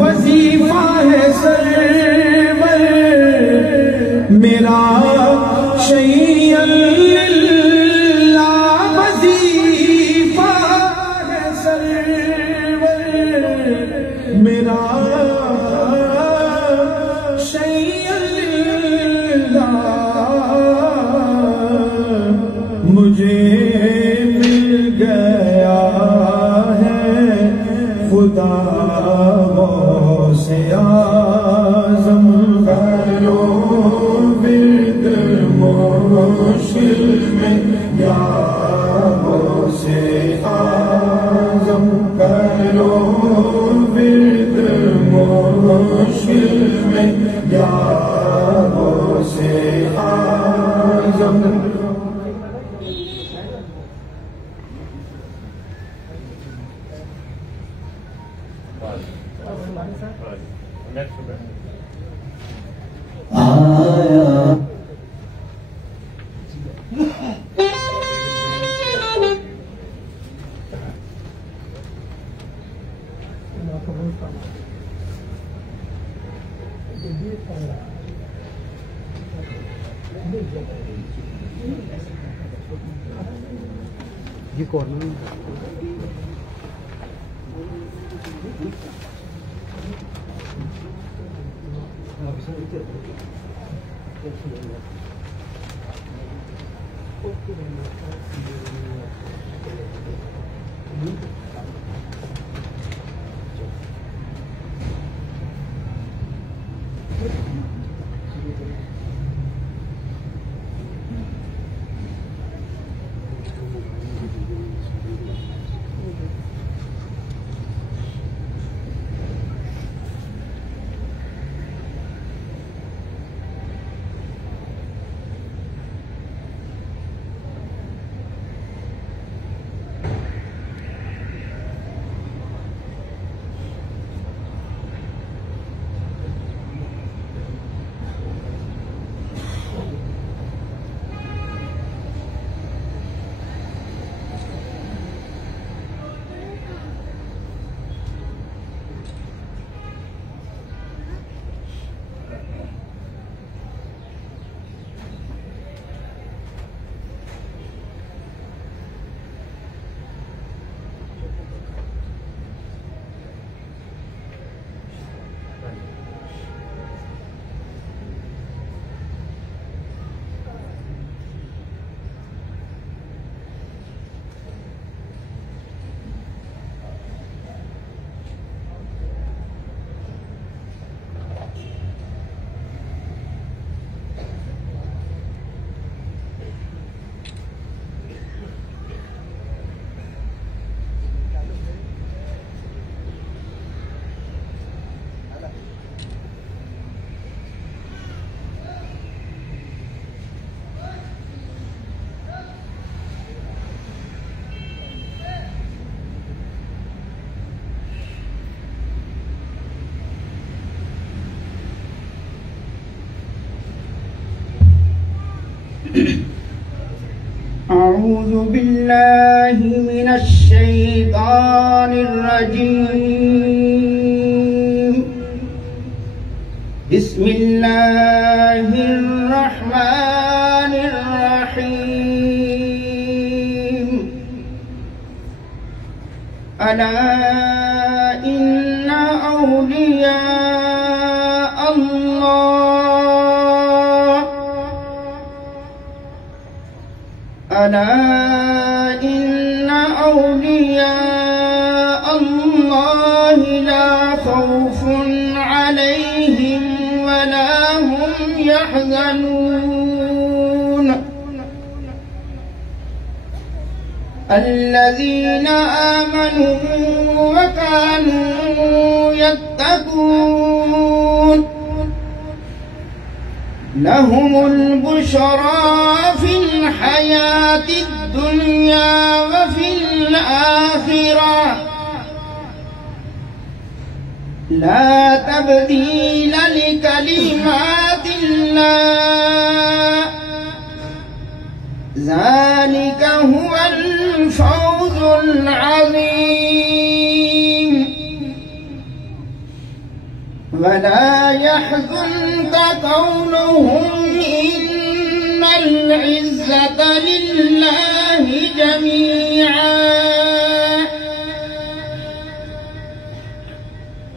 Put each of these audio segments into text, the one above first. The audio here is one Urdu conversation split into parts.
وظیفہ ہے سرور میرا شیء اللہ، وظیفہ ہے سرور میرا شیء اللہ، مجھے مل گیا ہے خدا غوث اعظم، کرو ورد مشکل میں یا غوث اعظم، کرو ورد مشکل میں یا غوث اعظم۔ آیا یہ کون ہے؟ أعوذ بالله من الشيطان الرجيم. بسم الله الرحمن الرحيم. ألا إن أولياء الله ألا إن أولياء الله لا خوف عليهم ولا هم يحزنون الذين آمنوا وكانوا يتقون لهم البشرى في الحياة الدنيا وفي الآخرة لا تبديل لكلمات الله ذلك هو الفوز العظيم. فلا يحزنك قولهم إن العزة لله جميعا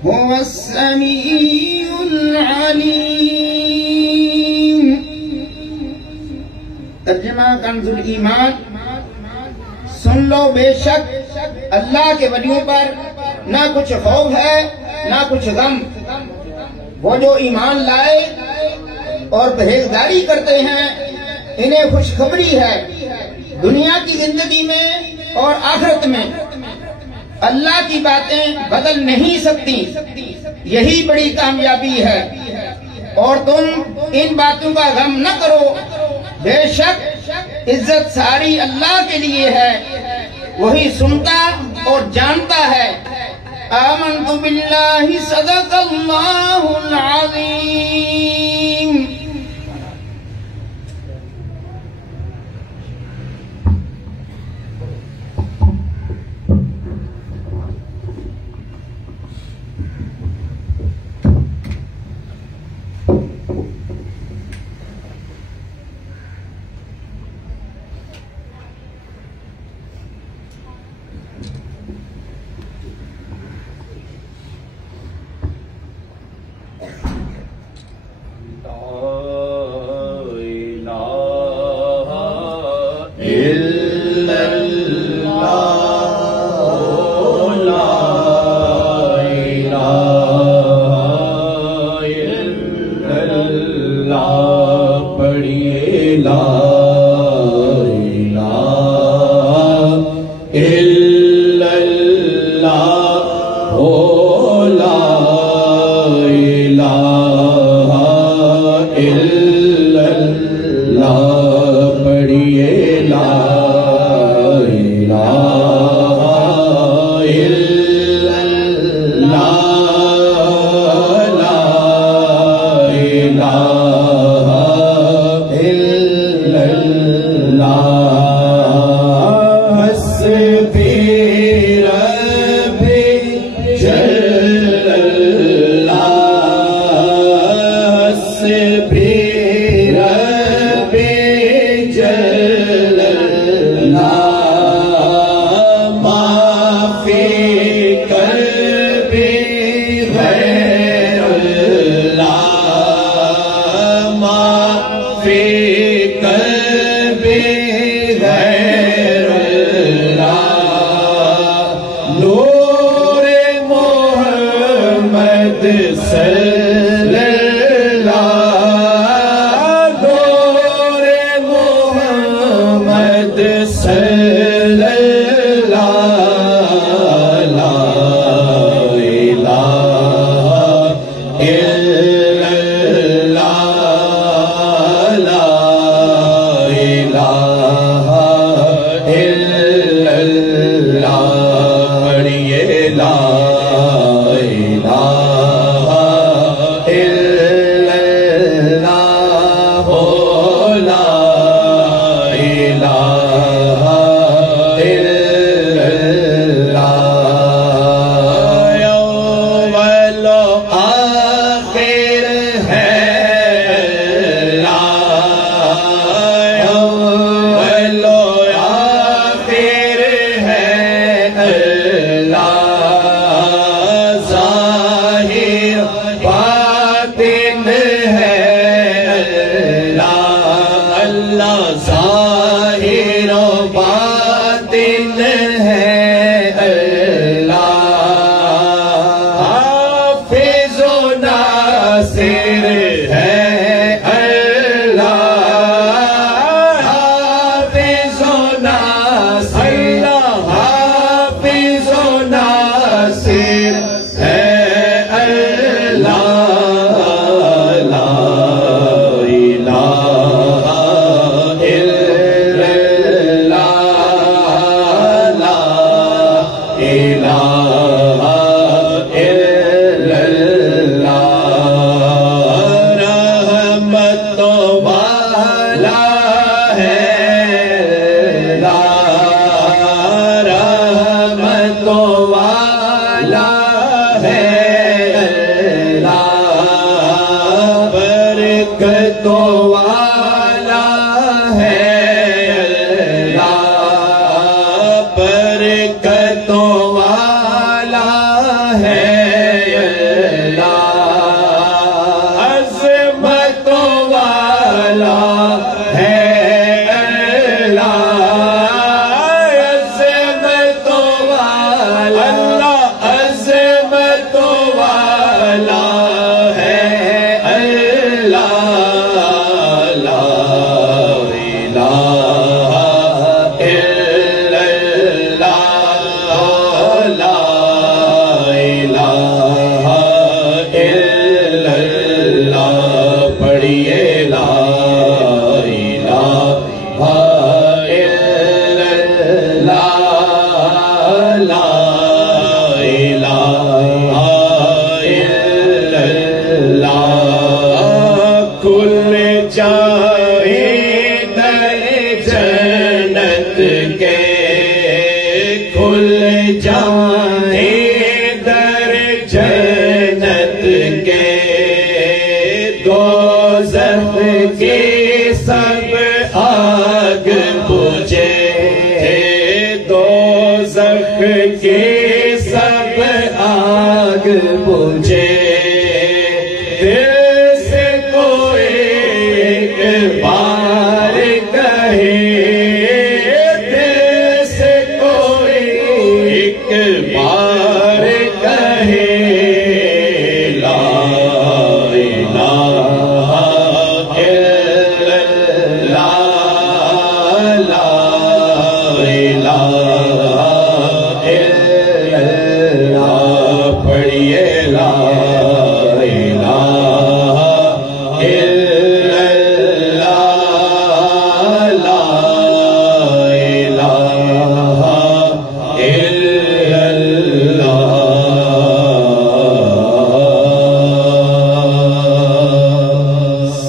هو السميع العليم۔ ترجمہ کنز الایمان۔ سن لو بے شک اللہ کے ولیوں پر نہ کچھ خوف ہے نہ کچھ غم، وہ جو ایمان لائے اور پرہیزگاری کرتے ہیں انہیں خوشخبری ہے، دنیا کی زندگی میں اور آخرت میں اللہ کی باتیں بدل نہیں سکتی، یہی بڑی کامیابی ہے۔ اور تم ان باتوں کا غم نہ کرو، بے شک عزت ساری اللہ کے لیے ہے، وہی سنتا اور جانتا ہے۔ آمنت باللہ صدق اللہ العظیم۔ والا ہے اللہ جائیں در جنت کے، دوزخ کی سب آگ بجھے، دوزخ کی سب آگ بجھے، دل سے کوئی ایک بار کہے، دل سے کوئی ایک بار کہے، لا الہ الا اللہ، لا الہ الا اللہ، پڑھیے لا الہ الا اللہ، لا الہ الا اللہ،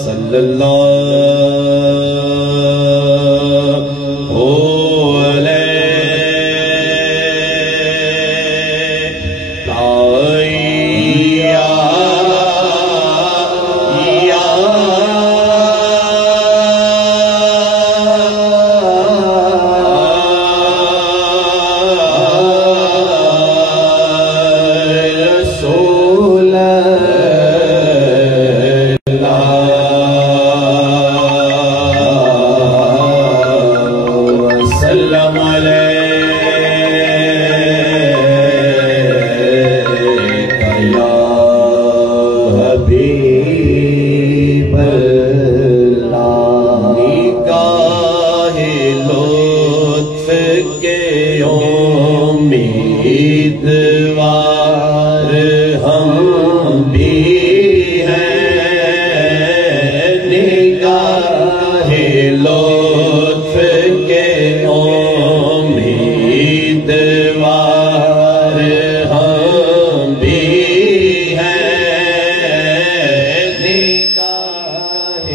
صلی اللہ امیدوار ہم بھی ہیں، نگاہ لطف کے امیدوار ہم بھی ہیں، نگاہ لطف کے امیدوار ہم بھی ہیں، نگاہ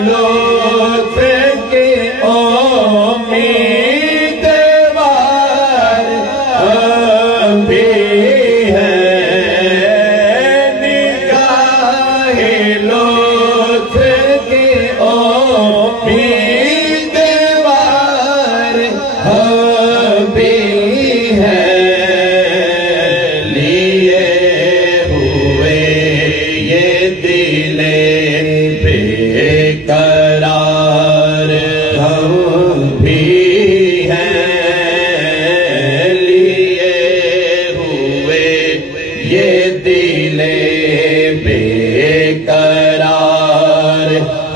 لطف کے امیدوار ہم بھی ہیں، نگاہ لطف کے امیدوار ہم بھی ہیں، لیے ہوئے یہ دل بے قرار ہم بھی ہیں، لیے ہوئے یہ دل بے قرار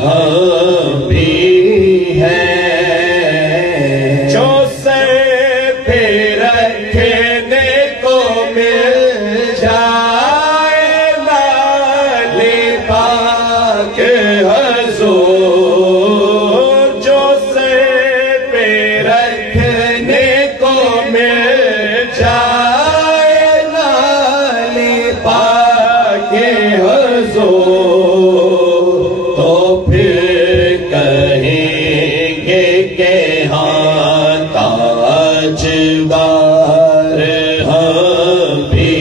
ہم بھی ہیں، جو سر پہ رکھنے کو مل جائے لال پاک حضور، جو سر پہ رکھنے کو مل جائے لال پاک حضور، تو پھر کہیں گے کہ ہاں تاج بار ہم بھی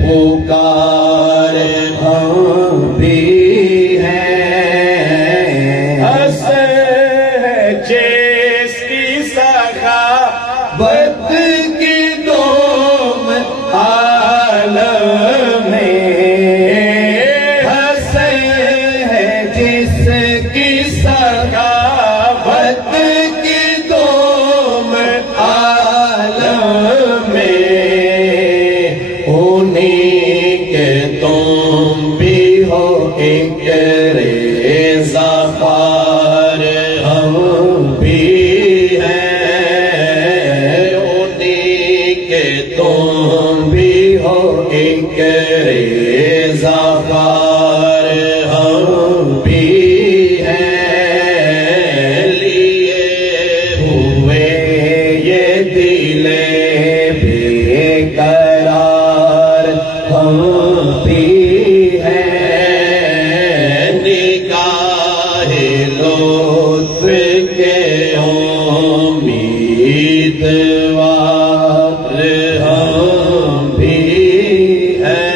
پکار ہم بھی ہیں حسن ہے جس کی سخاوت کی دوم عالم میں حسن ہے جس کی سخاوت کی دوم عالم میں انہیں کہ تم بھی ہو ایک ریزہ خوار ہم بھی ہیں انہیں کہ تم بھی ہو ایک ریزہ خوار ہم بھی ہیں لیے ہوئے یہ دل بے قرار ہم بھی ہیں نگاہ لطف کے امیدوار ہم بھی ہیں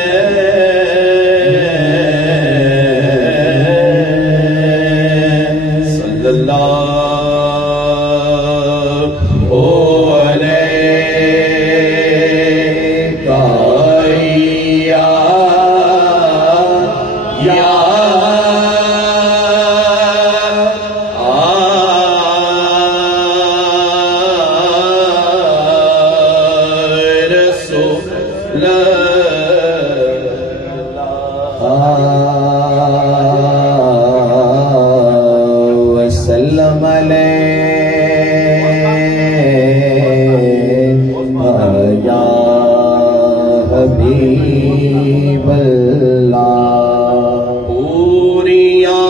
صلی اللہ وسلم علیہ یا حبیب اللہ پوریاں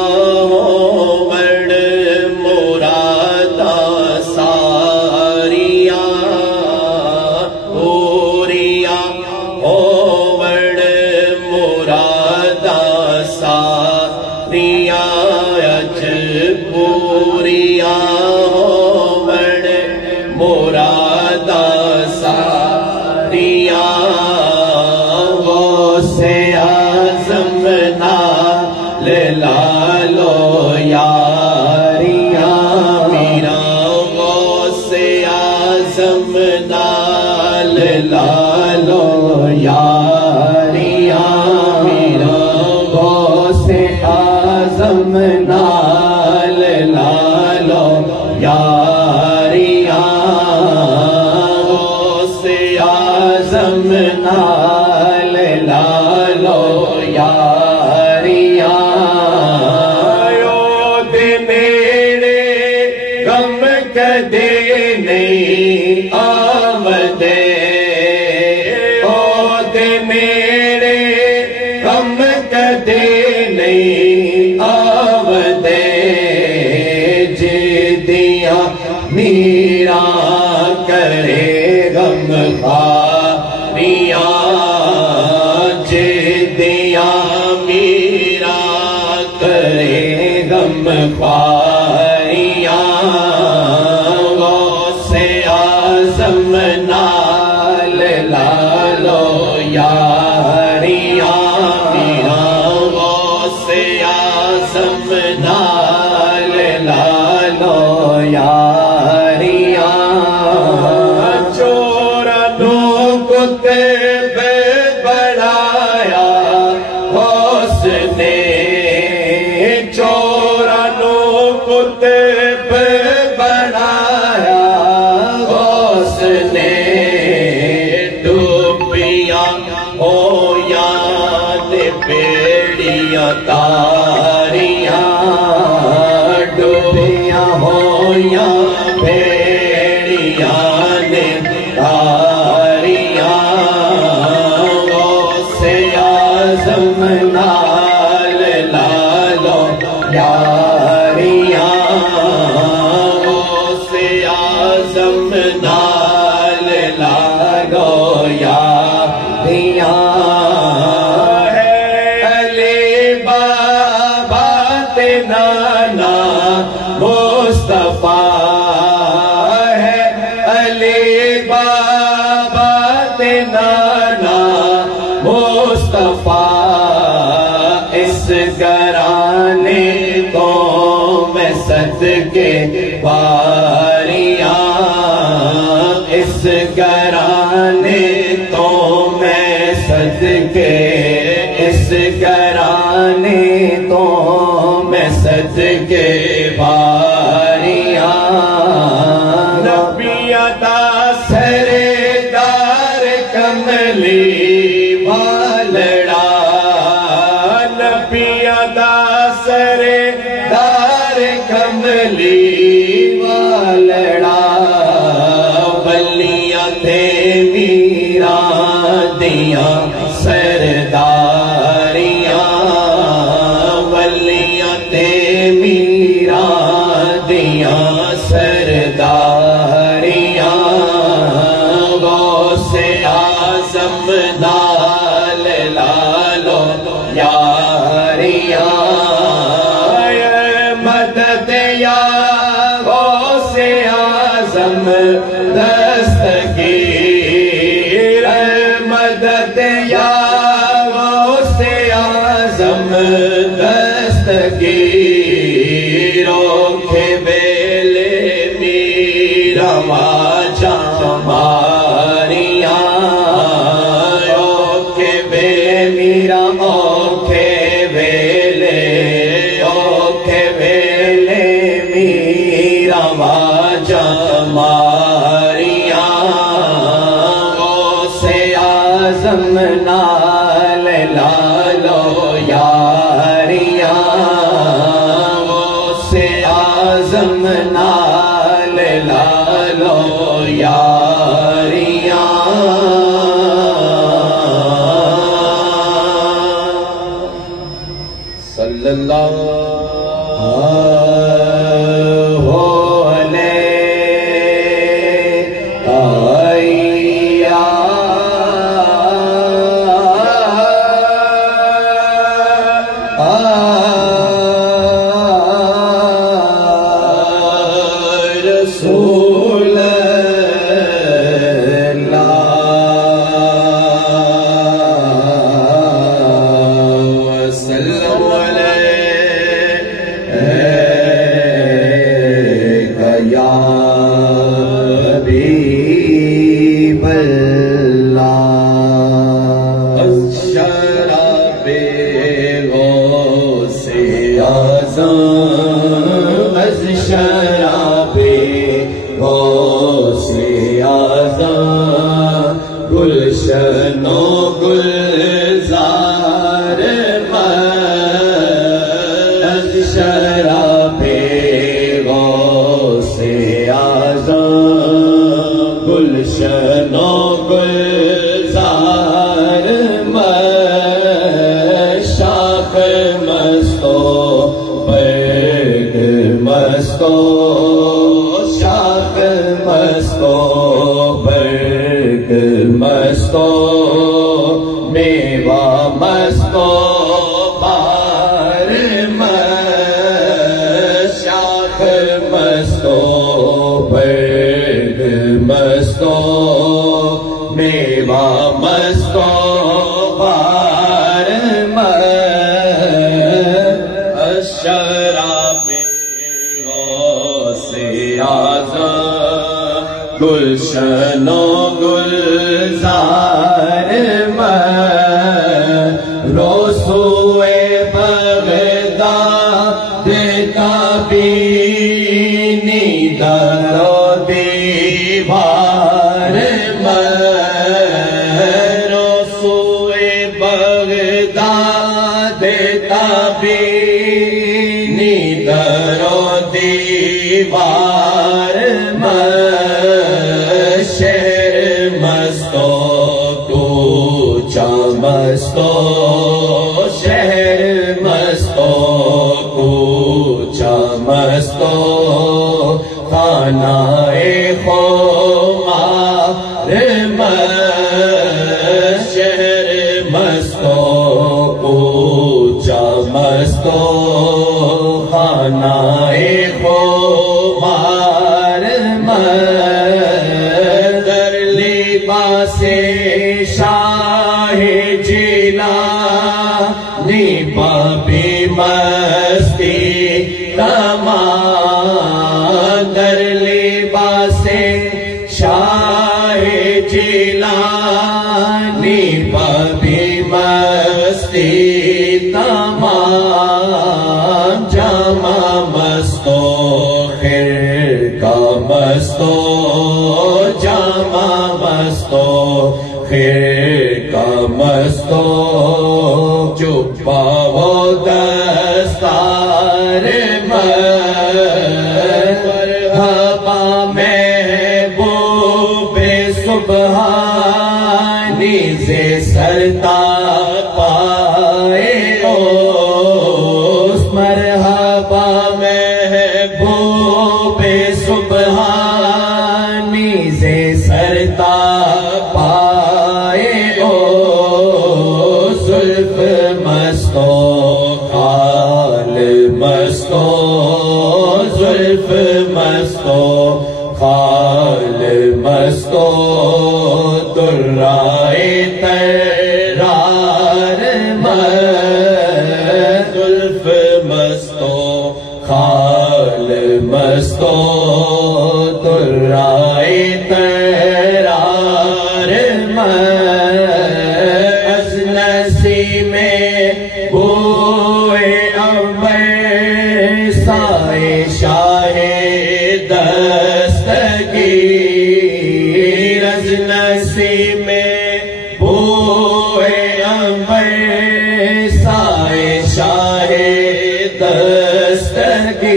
بڑ مرادا ساریاں پوریاں بڑ مرادا ساریاں پوریاں بڑ مرادا ساریاں غوث اعظم نال لالو یاریاں میرا غوث اعظم نال لالو یاریاں میرا غوث اعظم نال لالو یاریاں غوث اعظم نال لالو یاریاں یود میرے غم کدے نہیں آمدے یود میرے غم کدے نہیں آمدے جدیاں میرا کرے غم خاریاں جدیاں میرا کرے غم خاریاں غوث اعظم نال لالو یاریاں میرا غوث اعظم نال لالو یاریاں چورانوں کو تیب بڑھایا غوث نے چورانوں کو تیب بڑھایا غوث نے ڈوبیاں ہو یاد بیڑیاں تاریاں ڈوبیاں ہو یا بیڑیاں نے تاریاں غوث اعظم نال لالو یاریاں غوث اعظم نال لالو یاریاں علی بابا تے نانا مصطفیٰ ہے علی بابا تے نانا صدقے اس گھرانے تو میں صدقے باریاں نبی عطا سردار کملی والڑا نبی عطا سردار کملی والڑا ولیاں تھے میران دیاں سرداریاں ولیاں تھے میران دیاں سرداریاں غوث اعظم نال لالو یاریاں مدد یا غوث اعظم دستگیر مدد یا غوث اعظم دستگیر اوکھے بیلے میرا واجہ ماریاں اوکھے بیلے میرا اوکھے بیلے میرا واجہ ماریاں غوث اعظم نال لالو یاریاں غوث اعظم نال لالو یاریاں صلی اللہ رسول اللہ وسلم علیہ یا حبیب اللہ شراب غوث اعظم از شراب غوث اعظم گلشن و گلزار از شراب غوث اعظم گلشن و گلزار شاخ مستو برگ مستو شاخ مستو برگ مستو میوہ مستو بار شاخ مستو برگ مستو میوہ مستو بار شراب غوث اعظم گلشن و گلزار روسوئے بغداد تابینی در و دیوار روسوئے بغداد تابینی در و دیوار شہر مستو کوچہ مستو شہر مستو کوچہ مستو خانہ خمار شہر مستو کوچہ مستو خانہ خمار در لباس شاہ جیلانی پاپی مستی تمام در لباس شاہ جیلانی پاپی بھی مستی تمام جامع مستو خرقہ مستو جامع مستو خرقہ مستو جبہ و دستار مرحبا محبوب سبحانی سے سرتا پائے اوس مرحبا محبوب سبحانی سے سرتا پائے اوس زلف مستو خال مستو زلف مستو خال مستو درائے ترار زلف مستو خال مستو درائے ترار از نسیم بوئے عنبر سائے شاہ دستگیر از نسیم بوئے عنبر سائے شاہ دستگیر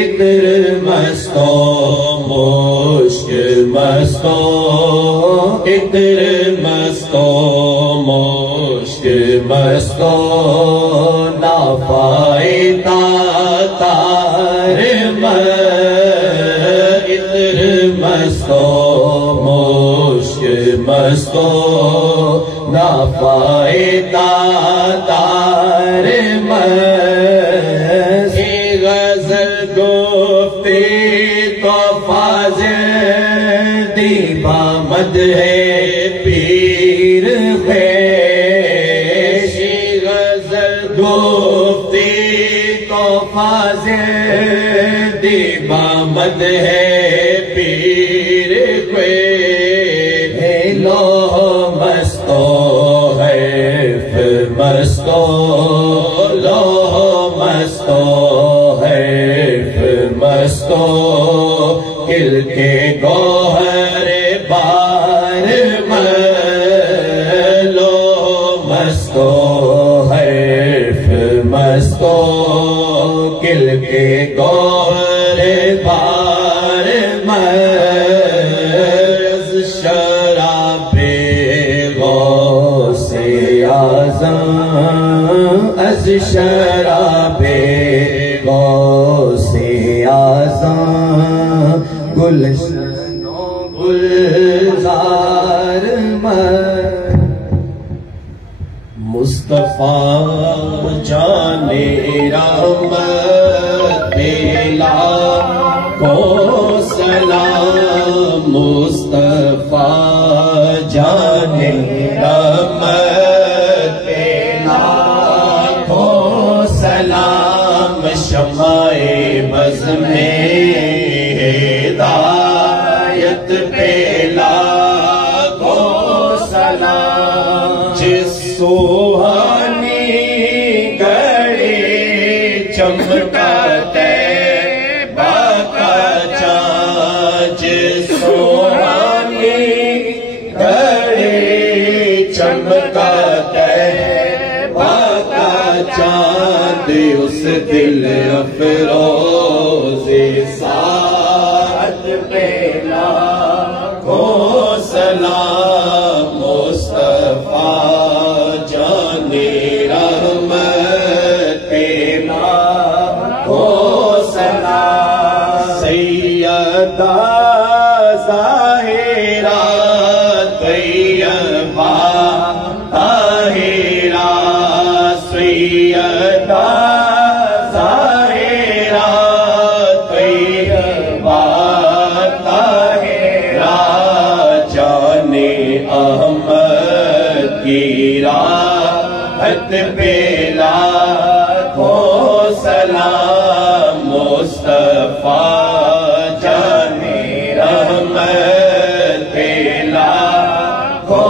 عطر مستو مشک مستو عطر مستو مشک مستو نافائے تاتار عطر مستو مشک مستو نافائے تاتار غزل گفتے تو فاضل دیبا مد ہے پیر خیش غزل گفتے تو فاضل دیبا مد ہے پیر خیش لوح مستو حرف مستو لوح مستو حرف مستو کل کے گوہر بار لو مستو حرف مستو کل کے گوہر بار از شراب غوث اعظم از شراب غوث اعظم گلشن و گلزار مصطفیٰ جان رحمت بلا کو سلام مصطفیٰ جان رحمت بلا کو سلام شمع بز میں ہدایت پہلا کو سلام جس سوہانی گھڑی چمکاتے باقا چاند جس سوہانی گھڑی چمکاتے باقا چاند اس دل افروز ساتھ پہلا کو سلام مصطفیٰ جان رحمت پہلا کو سلام سیدہ ظاہرہ طیبہ طاہرہ سیدہ ظاہرہ طیبہ طاہرہ جان احمد کی راحت پہ لاکھوں سلام مصطفیٰ جان رحمت پہ لاکھوں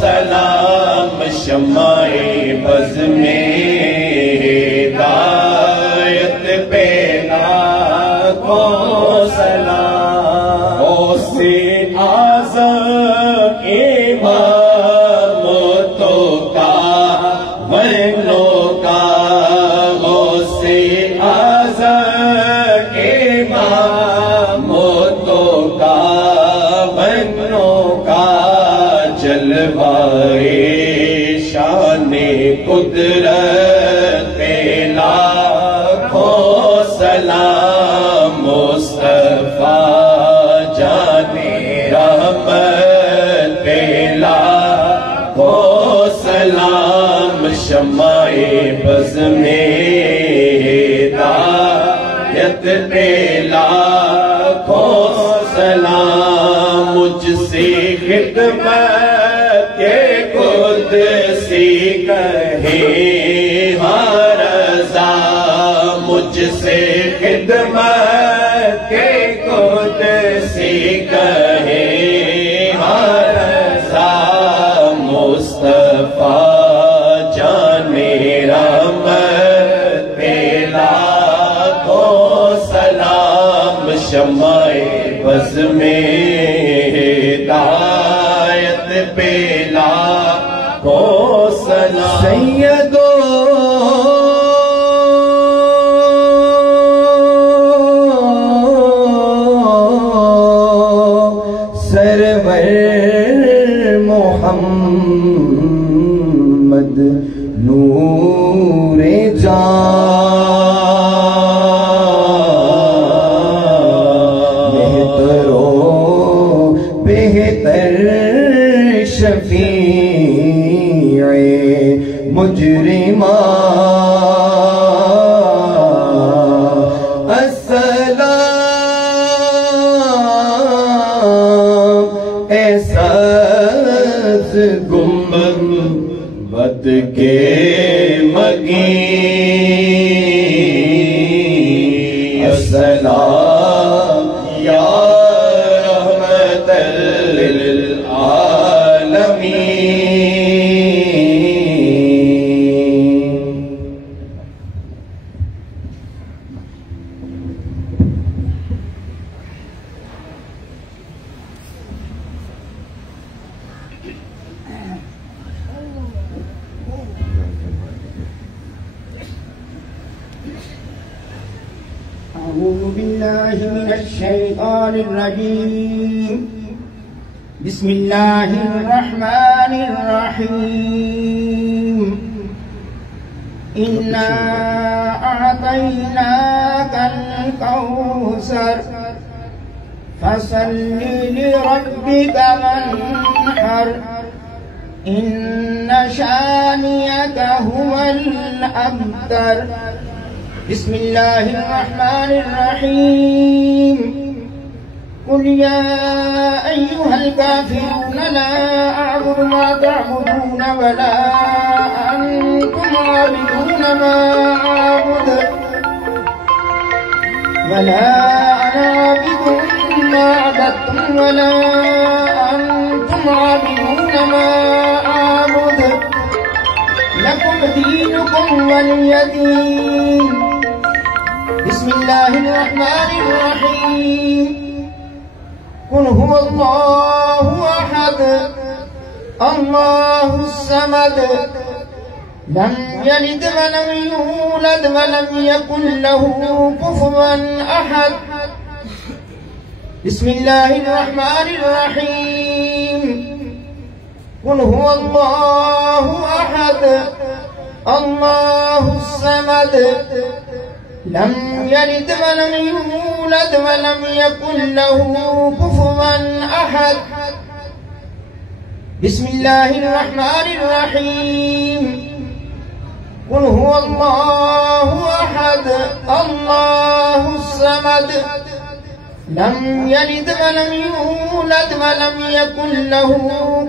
سلام سلام شمع بز میں ہدایت پہ لاکھوں سلام غوث اعظم امام تو کاملوں کا غوث اعظم امام تو کاملوں کا جلوائے شان قدرت پہ لاکھوں سلام مصطفیٰ جان رحمت پہ لاکھوں سلام شمع بز میں ہدایت پہ لاکھوں سلام مجھ سے خدمت کے قدسی کہے ہر رضا مجھ سے خدمت کے قدسی کہے ہر رضا مصطفیٰ جان رحمت پہ لاکھوں سلام شمع بز میں ہدایت پہ لاکھوں سلام سیدو سرور محمد نور جان بہتر شفیع مجرمان السلام احساس گنبد کے مگیں السلام یا رحمت للعالمین أعوذ بالله من الشيطان الرجيم بسم الله الرحمن الرحيم إنا أعطيناك الكوثر فصل لربك وانحر إن شانئك هو الأبتر بسم الله الرحمن الرحيم قل يا أيها الكافرون لا أعبد ما تعبدون ولا أنتم عابدون ما أعبد ولا أنا عابد ما عبدتم ولا أنتم عابدون ما أعبد لكم دينكم ولي دين بسم الله الرحمن الرحيم قل هو الله أحد الله الصمد لم يلد ولم يولد ولم يكن له كفوا أحد بسم الله الرحمن الرحيم قل هو الله أحد الله الصمد لم يلد ولم يولد ولم يكن له كفوا أحد بسم الله الرحمن الرحيم قل هو الله أحد الله الصمد لم يلد ولم يولد ولم يكن له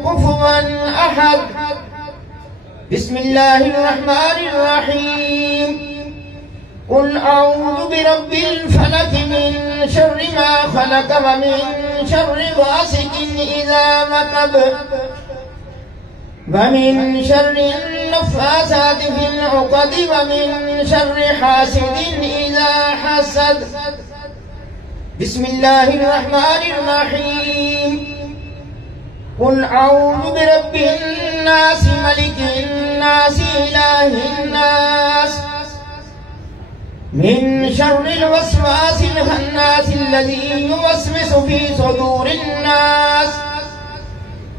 كفوا أحد بسم الله الرحمن الرحيم قل أعوذ برب الفلق من شر ما خلق ومن شر غاسق إذا وقب ومن شر النفاثات في العقد ومن شر حاسد إذا حسد. بسم الله الرحمن الرحيم. قل أعوذ برب الناس ملك الناس إله الناس من شر الوسواس الخناس الذي يوسوس في صدور الناس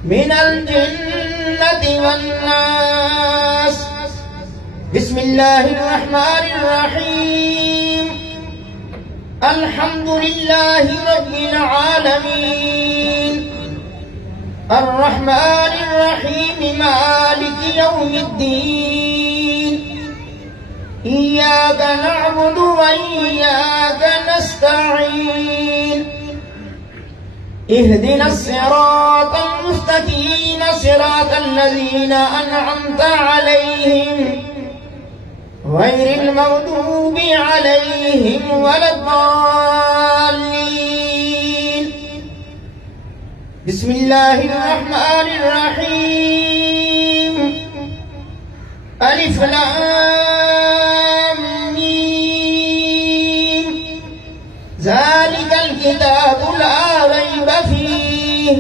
من الجنة والناس. بسم الله الرحمن الرحيم. الحمد لله رب العالمين الرحمن الرحيم مالك يوم الدين إياك نعبد وإياك نستعين اهدنا الصراط المستقيم صراط الذين أنعمت عليهم غير المغضوب عليهم ولا الضالين. بسم الله الرحمن الرحيم. ألف لام ميم. ذلك الكتاب لا ريب فيه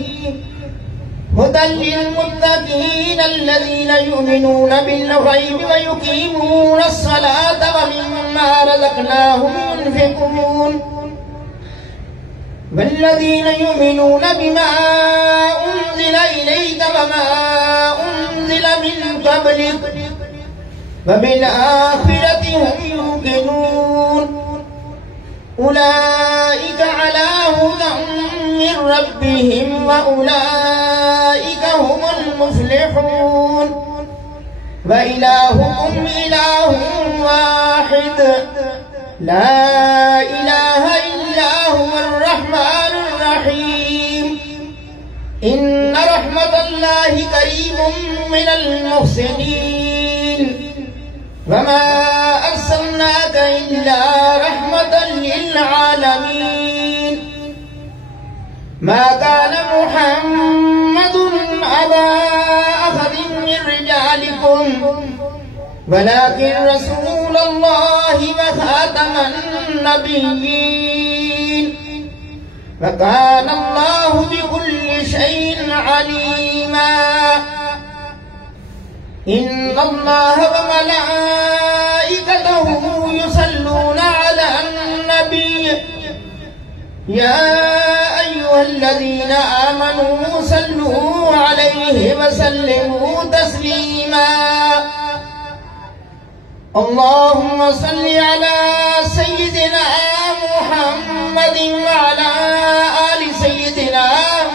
هدى للمتقين الذين يؤمنون بالغيب ويقيمون الصلاة ومما رزقناهم ينفقون والذين يؤمنون بما أنزل إليك وما أنزل من قبلك وبالآخرة هم يوقنون أولئك على هدى من ربهم وأولئك هم المفلحون. وإلهكم إله واحد لا إله إلا هو الرحمن الرحيم. إن رحمة الله قريب من المحسنين وما أرسلناك إلا رحمة للعالمين. ما كان محمد أبا أحد من رجالكم ولكن رسول الله وخاتم النبيين وكان الله بكل شيء عليما. إن الله وملائكته يصلون على النبي يا أيها الذين آمنوا صلوا عليه وسلموا تسليما. اللهم صل على سيدنا محمد وعلى آل سيدنا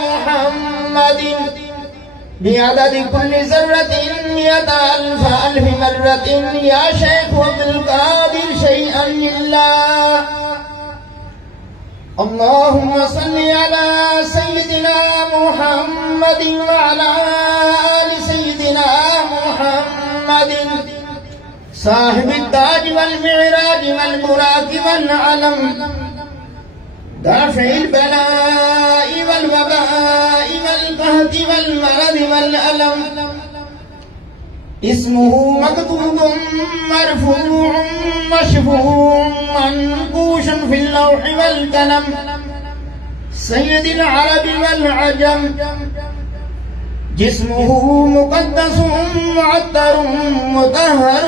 محمد بعدد كل ذرة 100,000 مرة يا شيخ وبالقادر شيئا لله. اللهم صل على سيدنا محمد وعلى آل سيدنا محمد صاحب التاج والمعراج والبراق والعلم دافع البلاء والوباء والقهد والمرض والألم. اسمه مكتوب مرفوع مشفوع منقوش في اللوح والقلم سيد العرب والعجم. جسمه مقدس معطر مطهر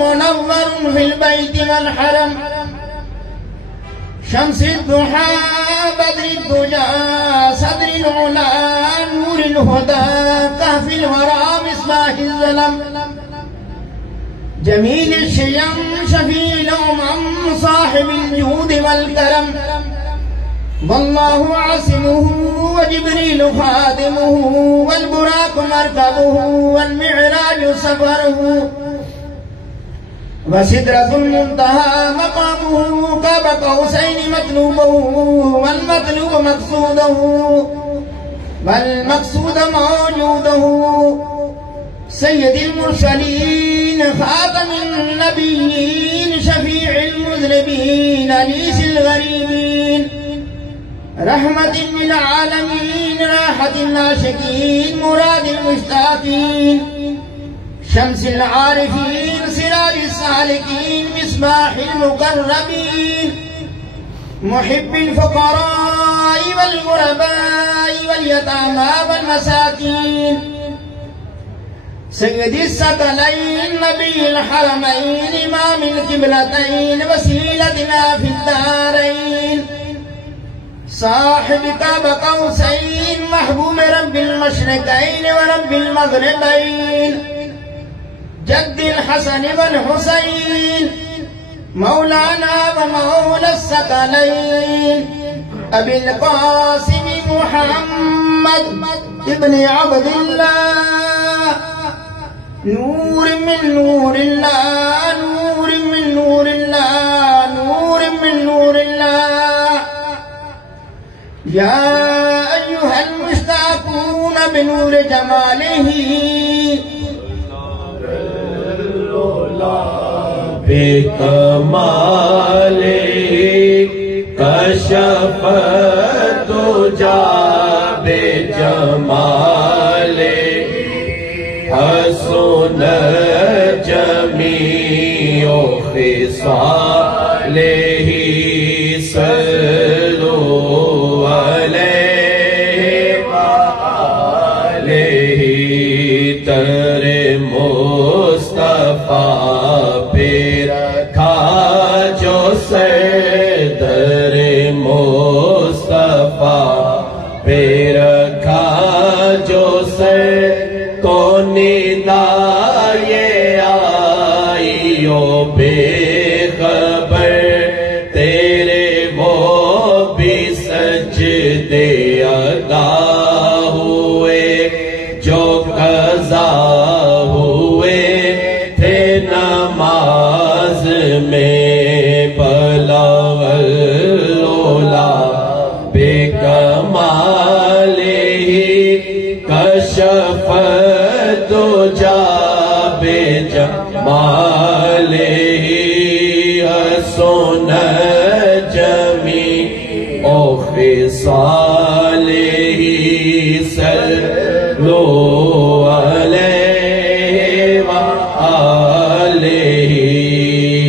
منور في البيت والحرم. شمس الضحى بدر الدجى صدر العلا نور الهدى كهف الورى مصباح الظلم. جميل الشيم شفيع الأمم صاحب الجود والكرم. والله عاصمه وجبريل خادمه والبراق مركبه والمعراج سفره وسدرة المنتهى مقامه قاب قوسين مطلوبه والمطلوب مقصوده والمقصود موجوده. سيد المرسلين خاتم النبيين شفيع المذنبين أنيس الغريبين رحمة للعالمين راحة الناشكين مراد المشتاقين. شمس العارفين سراج السالكين مصباح المقربين محب الفقراء والغرباء واليتامى والمساكين سيد الثقلين نبي الحرمين إمام القبلتين وسيلتنا في الدارين صاحب قاب قوسين محبوب رب المشرقين ورب المغربين جد الحسن والحسين مولانا ومولى الثقلين أبي القاسم محمد ابن عبد الله نور من نور الله نور من نور الله نور من نور الله يا أيها المشتاقون بنور جماله بکمالِ کشف تجا بجمالِ حسن جمیع خصالہ صلوا علیہ وآلہ تر مصطفیٰ پہ رکھا جو در مصطفیٰ پہ رکھا جو تو ندا یہ آئی او بے خبر تیرے وہ بھی سجدے ادا ہوئے جو قضا ہوئے تھے نماز میں بلغ العلا بکمالہ کشف تجا بجمالہ حسن جمیع خصالہ صلوا علیہ وآلہ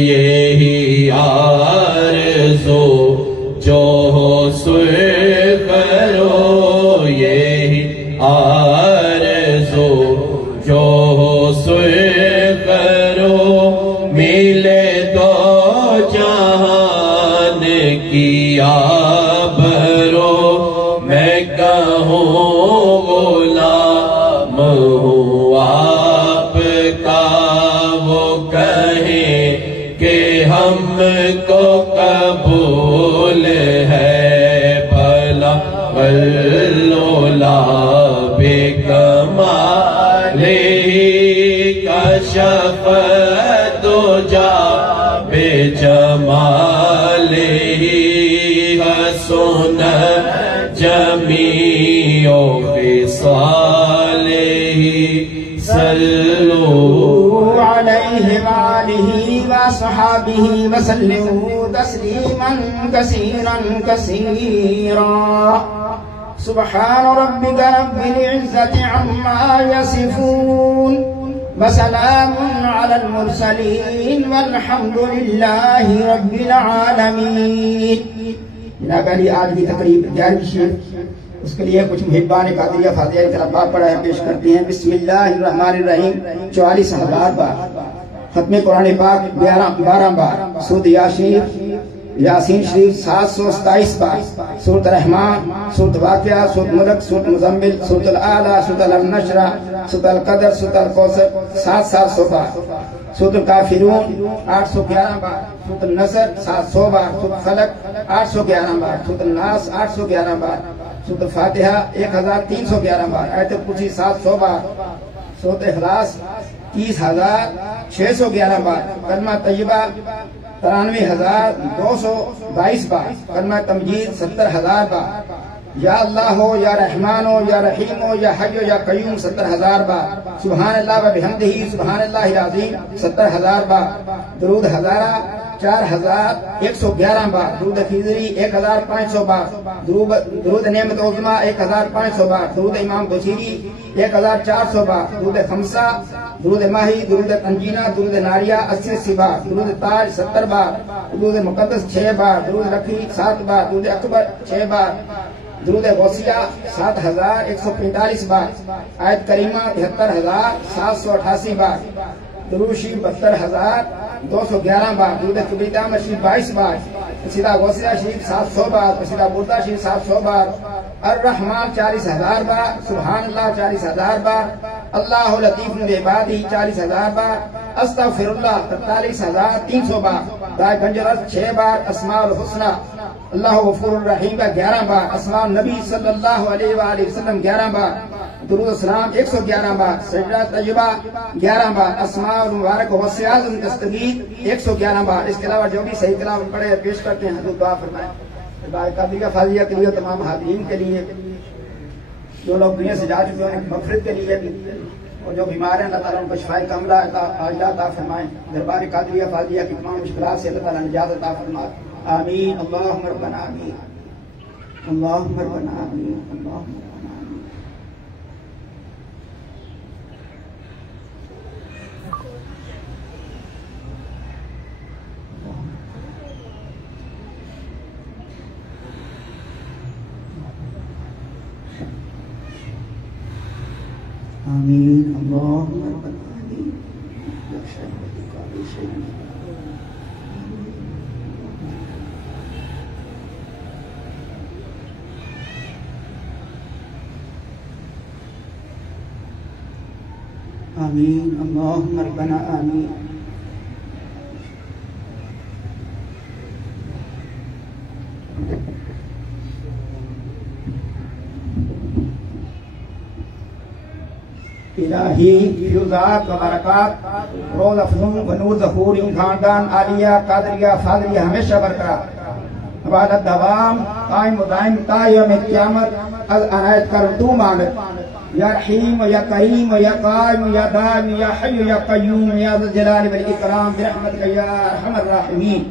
یہی آرزو جو سر کرو یہی آرزو جو سر کرو ملے دو جہان کی آبرو میں کہوں غلام ہوں آپ کا وہ کہیں کہ ہم کو قبول ہے بھلا العلا بکمالہ کشف تجا بجمالہ حسن جمیع خصالہ صلوا علیہ وآلہ وصحابہ وسلموا تسلیما کثیرا کثیرا سبحان ربک رب العزة عما یصفون وسلام علی المرسلین والحمد للہ رب العالمین۔ جناب علی آج کی تقریب 11ویں شب اس کے لیے کچھ محبان قادریہ فاتحہ طلباء پڑھا پیش کرتے ہیں۔ بسم اللہ الرحمن الرحیم 44,000 بار، ختم قرآن پاک 12 بار، سورۃ یاسین شریف 727 بار، سورۃ الرحمن، سورۃ واقعہ، سورۃ ملک، سورۃ مزمل، سورۃ الاعلیٰ، سورۃ علم نشرہ، سورۃ القدر، سورۃ الکوثر 700 بار، سورۃ الکافرون 811 بار، سورۃ النصر 700 بار، سورۃ فلق 811 بار، سورۃ الناس 811 بار، سورۃ الفاتحہ 1311 بار، آیت الکرسی 700 بار، سورۃ اخلاص 30,611 بار، کلمہ طیبہ 93,222 بار، کلمہ تمجید 70,000 بار، یا اللہ ہو یا رحمان ہو یا رحیم ہو یا حی ہو یا قیوم 70,000 بار سبحان اللہ و بحمدہ سبحان اللہ العظیم 70,000 بار درود ہزارہ 4,111 بار درود خضری 1,500 بار درود نعمت عظمیٰ 1,500 بار درود امام بصیری 1,400 بار درود خمسہ درود ماہی درود تنجینہ درود ناریہ 80 بار درود تاج 70 بار درود مقدس 6 بار درود رفیع 7 بار درود اکبر 6 بار درود غوثیہ 7,145 بار آیت کریمہ 73,788 بار درود شریف 72,211 بار درود کبریتا شریف 22 بار قصیدہ غوثیہ شریف 700 بار قصیدہ بردہ شریف 700 بار الرحمن 40,000 بار سبحان اللہ 40,000 بار اللہ لطیف بعبادہ 40,000 بار استغفر اللہ 43,300 بار دائے کنجرت 6 بار اسماء الحسنہ اللہ غفور الرحیم کا 11 بار اسماء النبی صلی اللہ علیہ وآلہ وسلم 11 بار درود السلام 111 بار سجدہ طیبہ 11 بار اسماء المبارک وصیات دستگیر 111 بار اس کے علاوہ جو بھی صحیح کلام پڑھے پیش کرتے ہیں حضور دعا فرمائیں بار قادریہ فاضلیہ کے لیے تمام حاضرین کے لیے جو لوگ دنیا سے جا چکے ہیں مغفرت کے لیے اور جو بیمار ہیں اللہ تعالیٰ ان کو شفاء کاملہ عطا فرمائیں دربار قادریہ فاضلیہ کی تمام مشکلات سے اللہ تعالیٰ نجات عطا فرمائیں آمین اللہم ربنا آمین اللہم ربنا آمین اللہم آمین اللہم ربنا آمین آمین اللہم ربنا آمین الہی فیوزات و برکات روز افزون و نور ظہور ان خاندان عالیہ قادریہ فاضلیہ ہمیشہ برقرار عبادت دوام قائم و دائم تا یوم قیامت از عنایت کر تو مانگ یا رحیم یا کریم یا قائم یا دائم یا حی یا قیوم یا ذو الجلال والاکرام برحمتک یا ارحم الراحمین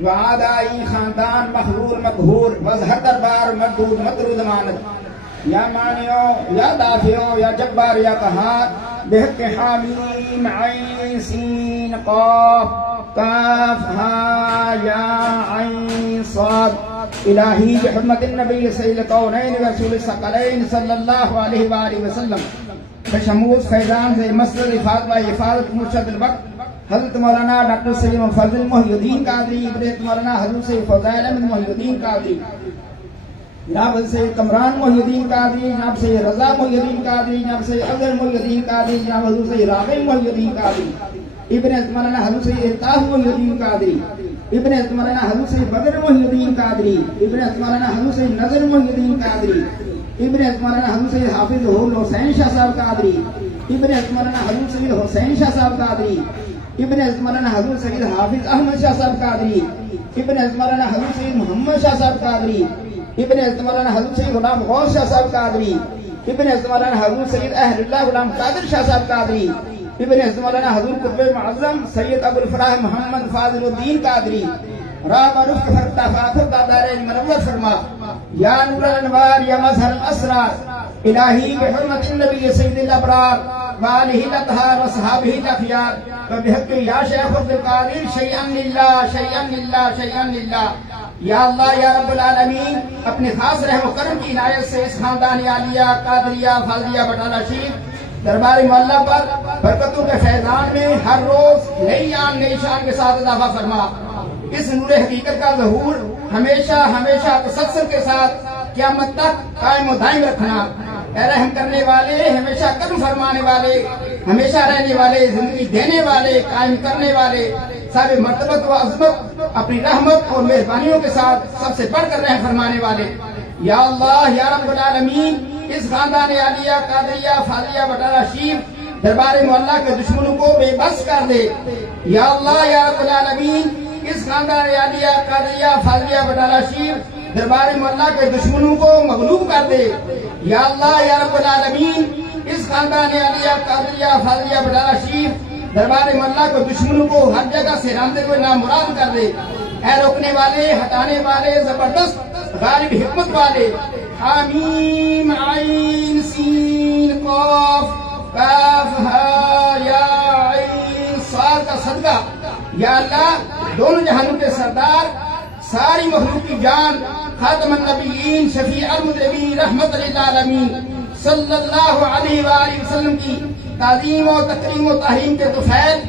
وعادائی خاندان مخرور مقہور وظہر دربار مردود مطرود ماند یا مانعو یا دافعو یا جبار یا قہار بحق حامیم عین سین قاف کاف ہا یا عین صاد الہی بحرمت النبی سید الکونین ورسول الثقلین صلی اللہ علیہ وآلہ وسلم بشموس فیضان سے مسجد فاطمہ حفاظت مرشد الوقت حضرت مولانا ڈاکٹر سید فضل محی الدین قادری حضرت مولانا حضرت سید فضائل احمد محی الدین قادری جناب سید کمران محی الدین قادری جناب سید رضا محی الدین قادری جناب سید افضل محی الدین قادری جناب حضرت سید راغب محی الدین قادری ابن حضرت مولانا حضرت سید الطاف محی الدین قادری ابن حضرت مولانا حضرت سید بدر محی الدین قادری ابن حضرت مولانا حضرت سید نظر محی الدین قادری ابن حضرت مولانا حضرت سید حافظ حسین شاہ صاحب قادری ابن حضرت مولانا حضرت سید حسین شاہ صاحب قادری ابن حضرت مولانا حضرت سید حافظ احمد شاہ صاحب قادری ابن حضرت مولانا حضرت سید محمد شاہ صاحب قادری ابن حضرت مولانا حضرت سید غلام غوث شاہ صاحب قادری ابن حضرت مولانا حضرت سید اہل اللہ غلام قادر شاہ صاحب قادری ابن حضرت مولانا حضرت قطب معظم سید ابو الفلاح محمد فاضل الدین قادری رام رفق فرقہ فاخر دادارین منور فرما یا نور الانوار یا مظہر الاسرار الہی بحرمت النبی سید الابرار وآلہ الاطہار وصحابہ الاخیار وبحق یا شیخ عبد القادر شیئن للہ شیئن للہ شیئن للہ یا اللہ یا رب العالمین اپنی خاص رحم و کرم کی عنایت سے اس خاندان عالیہ قادریہ فاضلیہ بٹالہ شریف دربار معلّہ پر برکتوں کے فیضان میں ہر روز نئی آن نئی شان کے ساتھ اضافہ فرما اس نور حقیقت کا ظہور ہمیشہ ہمیشہ تسلسل کے ساتھ قیامت تک قائم و دائم رکھنا اے رحم کرنے والے ہمیشہ کرم فرمانے والے ہمیشہ رہنے والے زندگی دینے والے قائم کرنے والے صاحب مرتبت و عظمت اپنی رحمت اور مہربانیوں کے ساتھ سب سے بڑھ کر رحم فرمانے والے یا اللہ یا رب العالمین اس خاندان عالیہ قادریہ فاضلیہ بٹالہ شریف دربار معلّہ کے دشمنوں کو بے بس کر دے یا اللہ یا رب العالمین اس خاندان عالیہ قادریہ فاضلیہ بٹالہ شریف دربار مولا کے دشمنوں کو مغلوب کر دے یا اللہ یا رب العالمین اس خاندان علیہ قادریہ فاضلیہ بٹالہ شریف دربار مولا کو دشمنوں کو ہر جگہ سے راندے ہوئے نامراد کر دے اے روکنے والے ہٹانے والے زبردست غالب حکمت والے حامیم عین سین قاف کاف ہا یا عین صاد کا صدقہ یا اللہ دونوں جہانوں کے سردار ساری مخلوق کی جان خاتم النبیین شفیع المذنبین رحمت للعالمین صلی اللہ علیہ وآلہ وسلم کی تعظیم و تکریم و تحریم کے طفیل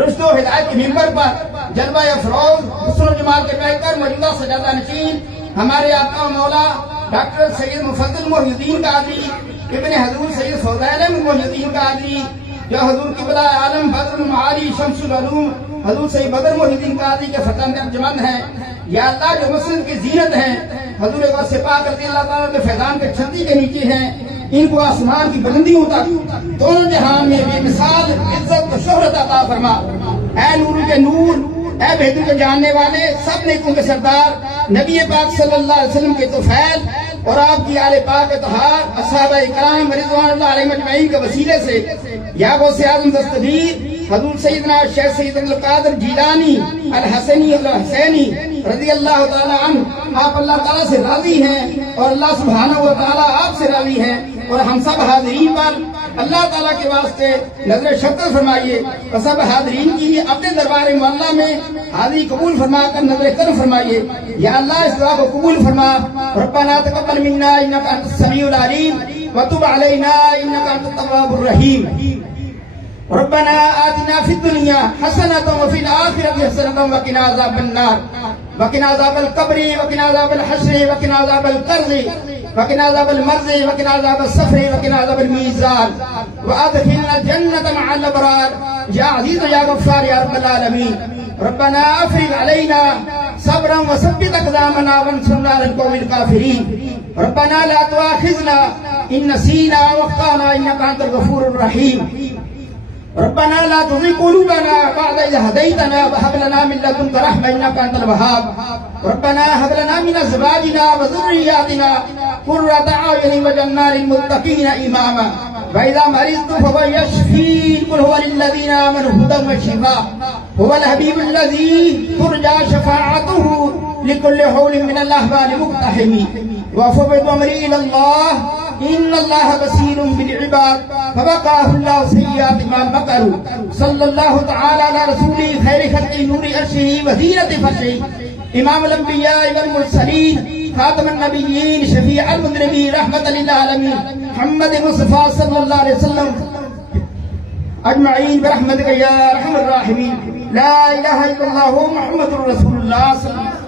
رشد و ہدایت کے ممبر پر جلوہ افروز حسن و جمال کے پیکر موجودہ سجادہ نشین ہمارے آقا و مولا ڈاکٹر سید مفضل محی الدین قادری ابن حضور سید فضیل محی الدین قادری جو حضور قبلہ عالم بدر المعالی شمس العلوم حضور سید بدر محی الدین قادری کے فرزند ارجمند ہیں یا اللہ جو مسجد کی زینت ہیں حضور غوث پاک رضی اللہ تعالیٰ کے فیضان کے چھتی کے نیچے ہیں ان کو آسمان کی بلندیوں تک دونوں جہان میں بے مثال عزت و شہرت عطا فرما اے نور کے نور اے بہدو کے جاننے والے سب نیکوں کے سردار نبی پاک صلی اللہ علیہ وسلم کے طفیل اور آپ کی آل پاک اطہار اصحابہ اکرام رضوان اللہ علیہ مجمعین کے وسیلے سے یا غوث اعظم دستگیر حضور سیدنا شیخ سید عبدالقادر جیلانی الحسنی الحسینی رضی اللہ تعالی عنہ آپ اللہ تعالیٰ سے راضی ہیں اور اللہ سبحانہ و تعالیٰ آپ سے راضی ہیں اور ہم سب حاضرین پر اللہ تعالیٰ کے واسطے نظر شکر فرمائیے اور سب حاضرین کی اپنے دربار مولا میں حاضری قبول فرما کر نظر کرم فرمائیے یا اللہ اس دعا کو قبول فرما ربنا تقبل منا انک انت السمیع العلیم وتب علینا انک انت التواب الرحیم ربنا آتنا في الدنيا حسنة وفي الآخرة حسنة وقنا عذاب النار وقنا عذاب القبر وقنا عذاب الحشر وقنا عذاب القرض وقنا عذاب المرض وقنا عذاب السفر وقنا عذاب الميزان وأدخلنا الجنة مع الأبرار يا عزيز يا غفار يا رب العالمين ربنا أفرغ علينا صبرا وثبت أقدامنا وانصرنا على القوم الكافرين ربنا لا تؤاخذنا إن نسينا وأخطأنا إنك أنت الغفور الرحيم ربنا لا تزغ قلوبنا بعد إذ هديتنا وهب لنا من لدنك رحمة إنك أنت الوهاب ربنا هب لنا من أزواجنا وذرياتنا قرة أعين واجعلنا للمتقين إماما وإذا مرضت فهو يشفين قل هو للذين آمنوا هدى وشفاء هو الحبيب الذي ترجى شفاعته لكل حول من الأهوال مقتحم وفوض أمري إلى الله إن الله بصير بالعباد فوقاه الله سيئات ما مكروا صلى الله تعالى على رسوله خير خلق نور عرشه وزينة فرشه إمام الأنبياء والمرسلين خاتم النبيين شفيع المذنبين رحمة للعالمين محمد مصطفى صلى الله عليه وسلم أجمعين برحمتك يا أرحم الراحمين لا إله إلا الله محمد رسول الله صلى الله عليه وسلم.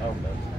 Oh, no.